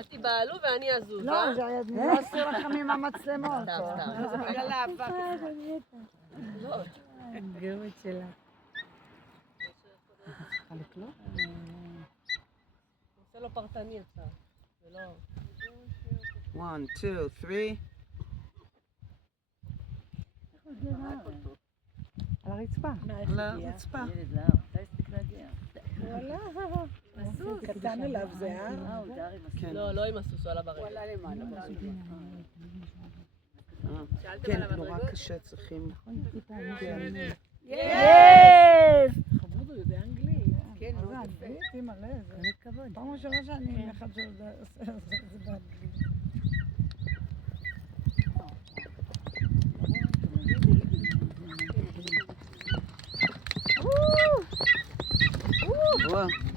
את תיבהלו ואני אזוז. לא, לא עשו לכם עם המצלמות. זה בגלל האבק. גרמת שלה. עושה לו פרטני עכשיו. זה לא... 1, 2, 3. על הרצפה. על הרצפה. קטן אליו זה, לא, לא עם הסוס, הוא עלה ברגל. הוא עלה למעלה. כן, נורא קשה, צריכים... יס! חמוד, הוא יודע אנגלית. כן, מאוד יפה. אנגלית, מלא, זה כבוד. פעם ראשונה שאני עם אחד שעושה את זה באנגלית. וואו.